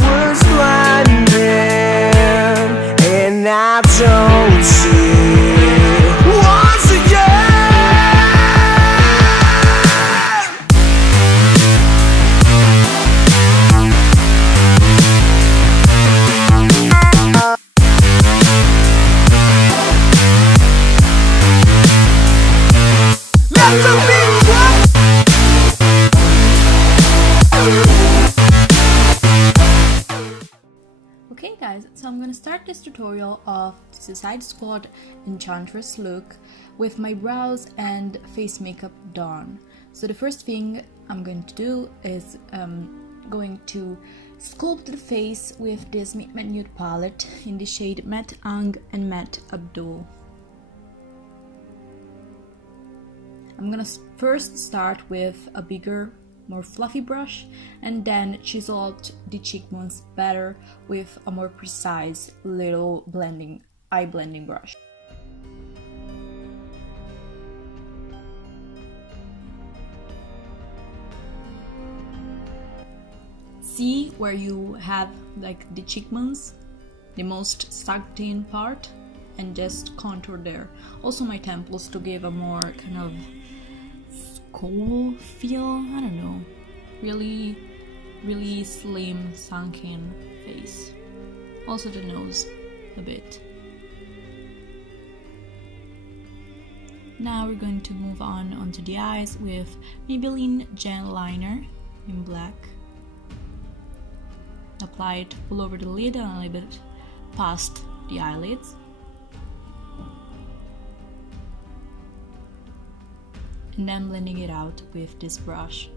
was blinded and I don't see once again. Let the beat drop. Okay guys, so I'm gonna start this tutorial of the Suicide Squad Enchantress look with my brows and face makeup done. So the first thing I'm going to do is going to sculpt the face with this Matte Nude palette in the shade Matte Ang and Matte Abdul. I'm gonna first start with a bigger, more fluffy brush and then chisel out the cheekbones better with a more precise little eye blending brush. See where you have like the cheekbones, the most sucked in part, and just contour there. Also my temples to give a more kind of skull feel, I don't know, really slim sunken face. Also the nose a bit. Now we're going to move on onto the eyes with Maybelline Gel Liner in black. Apply it all over the lid and a little bit past the eyelids. And then blending it out with this brush.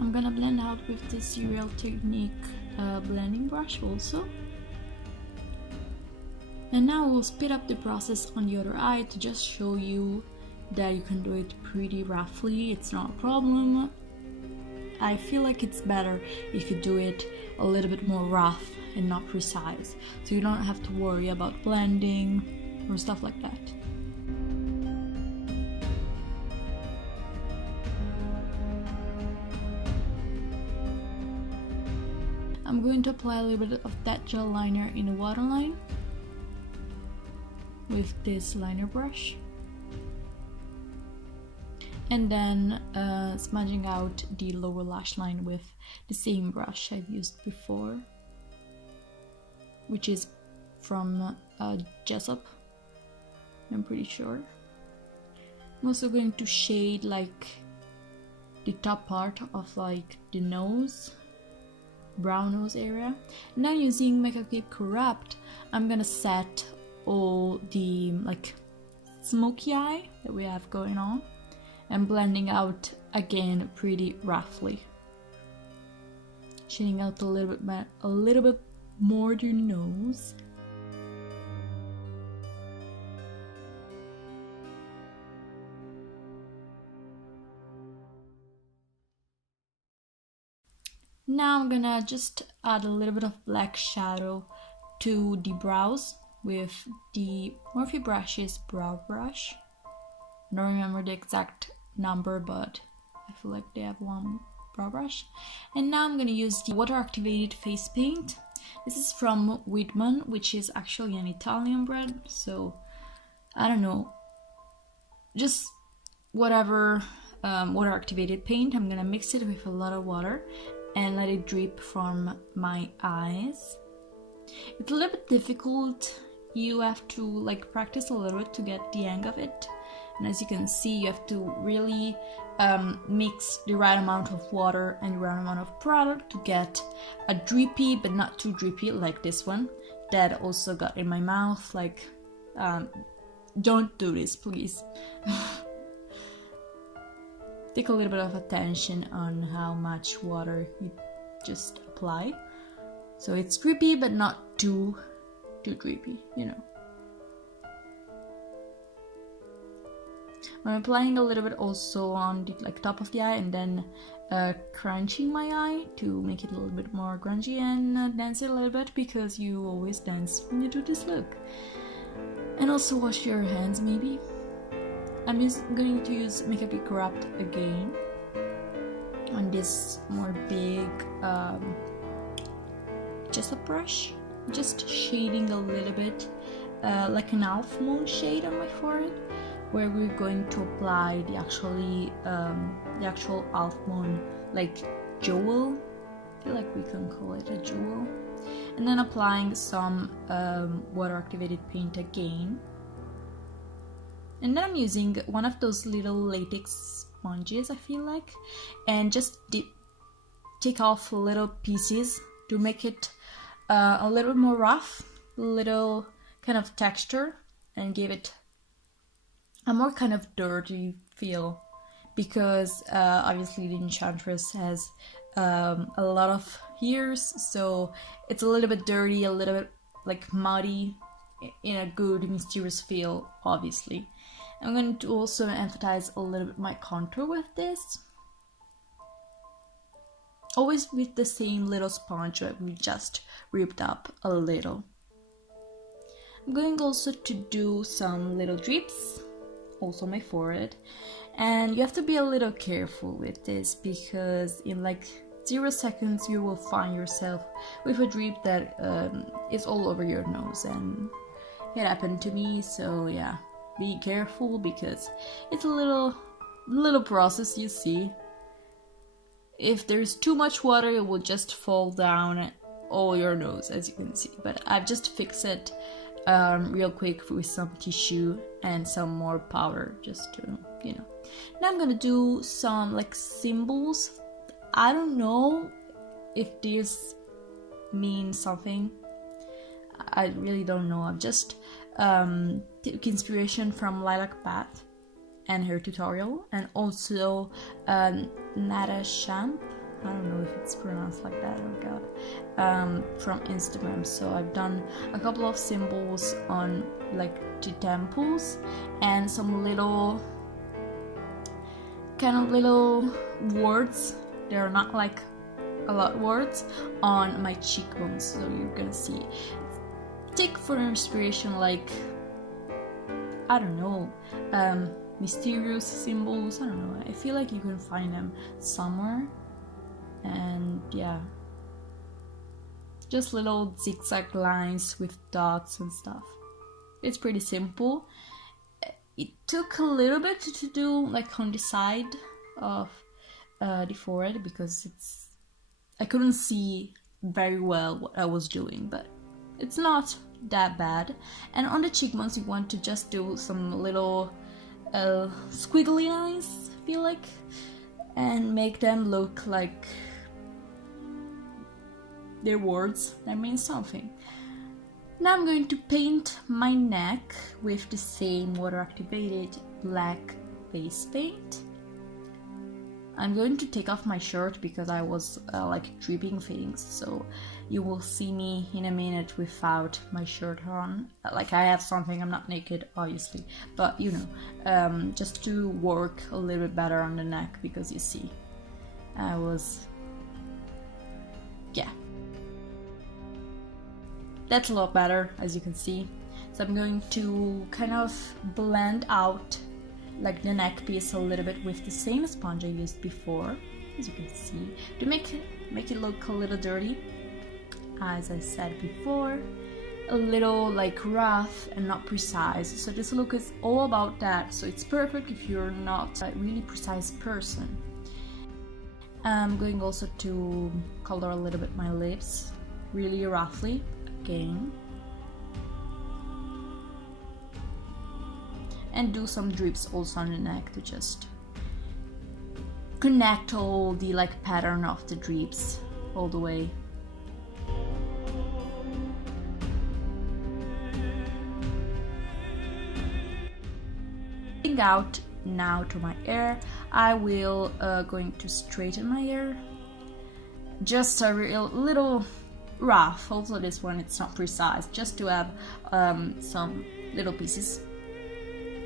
I'm gonna blend out with this Serial Technique blending brush also. And now we'll speed up the process on the other eye to just show you that you can do it pretty roughly, it's not a problem. I feel like it's better if you do it a little bit more rough and not precise, so you don't have to worry about blending or stuff like that. I'm going to apply a little bit of that gel liner in the waterline with this liner brush. And then smudging out the lower lash line with the same brush I've used before, which is from Jessup, I'm pretty sure. I'm also going to shade like the top part of like the nose, brow nose area. And then using Makeup Keep Corrupt, I'm gonna set all the like smoky eye that we have going on and blending out again pretty roughly. Shading out a little bit more your nose. Now I'm gonna just add a little bit of black shadow to the brows with the Morphe Brushes brow brush. I don't remember the exact number, but I feel like they have one brow brush. And now I'm gonna use the water activated face paint. This is from WETNWILD, which is actually an Italian brand, so I don't know, just whatever water activated paint. I'm gonna mix it with a lot of water and let it drip from my eyes. It's a little bit difficult, you have to like practice a little bit to get the hang of it. And as you can see, you have to really mix the right amount of water and the right amount of product to get a drippy but not too drippy like this one that also got in my mouth. Like, don't do this, please. Take a little bit of attention on how much water you just apply. So it's drippy but not too drippy, you know. I'm applying a little bit also on the top of the eye and then crunching my eye to make it a little bit more grungy and dance it a little bit, because you always dance when you do this look. And also wash your hands maybe. I'm going to use Makeup Corrupt again on this more big gesso brush, just shading a little bit like an half moon shade on my forehead, where we're going to apply the actual half moon like jewel. I feel like we can call it a jewel. And then applying some water activated paint again. And then I'm using one of those little latex sponges, I feel like, and just take off little pieces to make it a little more rough, little kind of texture, and give it a more kind of dirty feel, because obviously the Enchantress has a lot of hairs, so it's a little bit dirty, a little bit like muddy, in a good mysterious feel, obviously. I'm going to also emphasize a little bit my contour with this, always with the same little sponge that we just ripped up a little. I'm going also to do some little drips, also my forehead, and you have to be a little careful with this, because in like 0 seconds you will find yourself with a drip that is all over your nose, and it happened to me, so yeah. Be careful, because it's a little process, you see. If there's too much water, it will just fall down all your nose, as you can see. But I've just fixed it real quick with some tissue and some more powder, just to, you know. Now I'm gonna do some like symbols. I don't know if this means something. I really don't know. I've just took inspiration from Lilac Path and her tutorial, and also Nada Champ, I don't know if it's pronounced like that, oh god, from Instagram. So I've done a couple of symbols on like the temples, and some little kind of little words, they're not like a lot of words, on my cheekbones, so you're gonna see. Take for inspiration, like, I don't know, mysterious symbols, I don't know, I feel like you can find them somewhere, and yeah, just little zigzag lines with dots and stuff. It's pretty simple. It took a little bit to do like on the side of the forehead, because I couldn't see very well what I was doing, but it's not that bad. And on the cheekbones you want to just do some little squiggly lines, I feel like, and make them look like they're words that mean something. Now I'm going to paint my neck with the same water activated black base paint. I'm going to take off my shirt because I was like dripping things, so you will see me in a minute without my shirt on. Like I have something, I'm not naked obviously, but you know, just to work a little bit better on the neck, because you see, I was, yeah. That's a lot better, as you can see. So I'm going to kind of blend out like the neck piece a little bit with the same sponge I used before, as you can see, to make it look a little dirty, as I said before, a little like rough and not precise. So this look is all about that, so it's perfect if you're not a really precise person. I'm going also to color a little bit my lips, really roughly, again. And do some drips also on the neck to just connect all the like pattern of the drips all the way. Out now to my hair, I will going to straighten my hair, just a real little rough. Also this one, it's not precise, just to have some little pieces.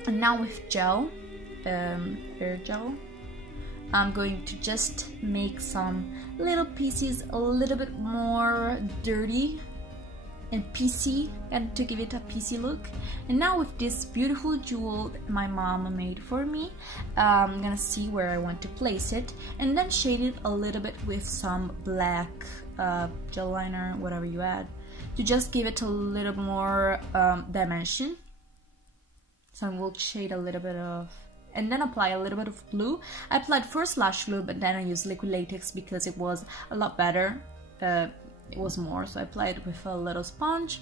And now with gel, hair gel, I'm going to just make some little pieces a little bit more dirty, and PC, and to give it a PC look. And now with this beautiful jewel my mama made for me, I'm gonna see where I want to place it, and then shade it a little bit with some black gel liner, whatever you add, to just give it a little more dimension. So I will shade a little bit of, and then apply a little bit of blue. I applied first lash glue, but then I used liquid latex because it was a lot better. It was more, so I applied it with a little sponge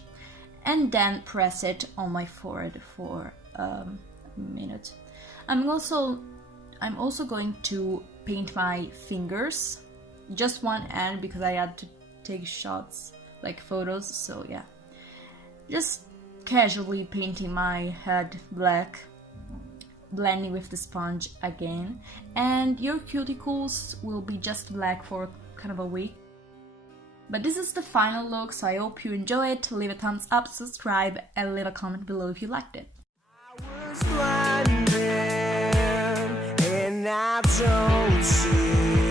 and then press it on my forehead for a minute. I'm also going to paint my fingers, just one end, because I had to take shots, like photos, so yeah. Just casually painting my head black, blending with the sponge again, and your cuticles will be just black for kind of a week. But this is the final look, so I hope you enjoy it. Leave a thumbs up, subscribe, and leave a comment below if you liked it. I was blinded and I don't see.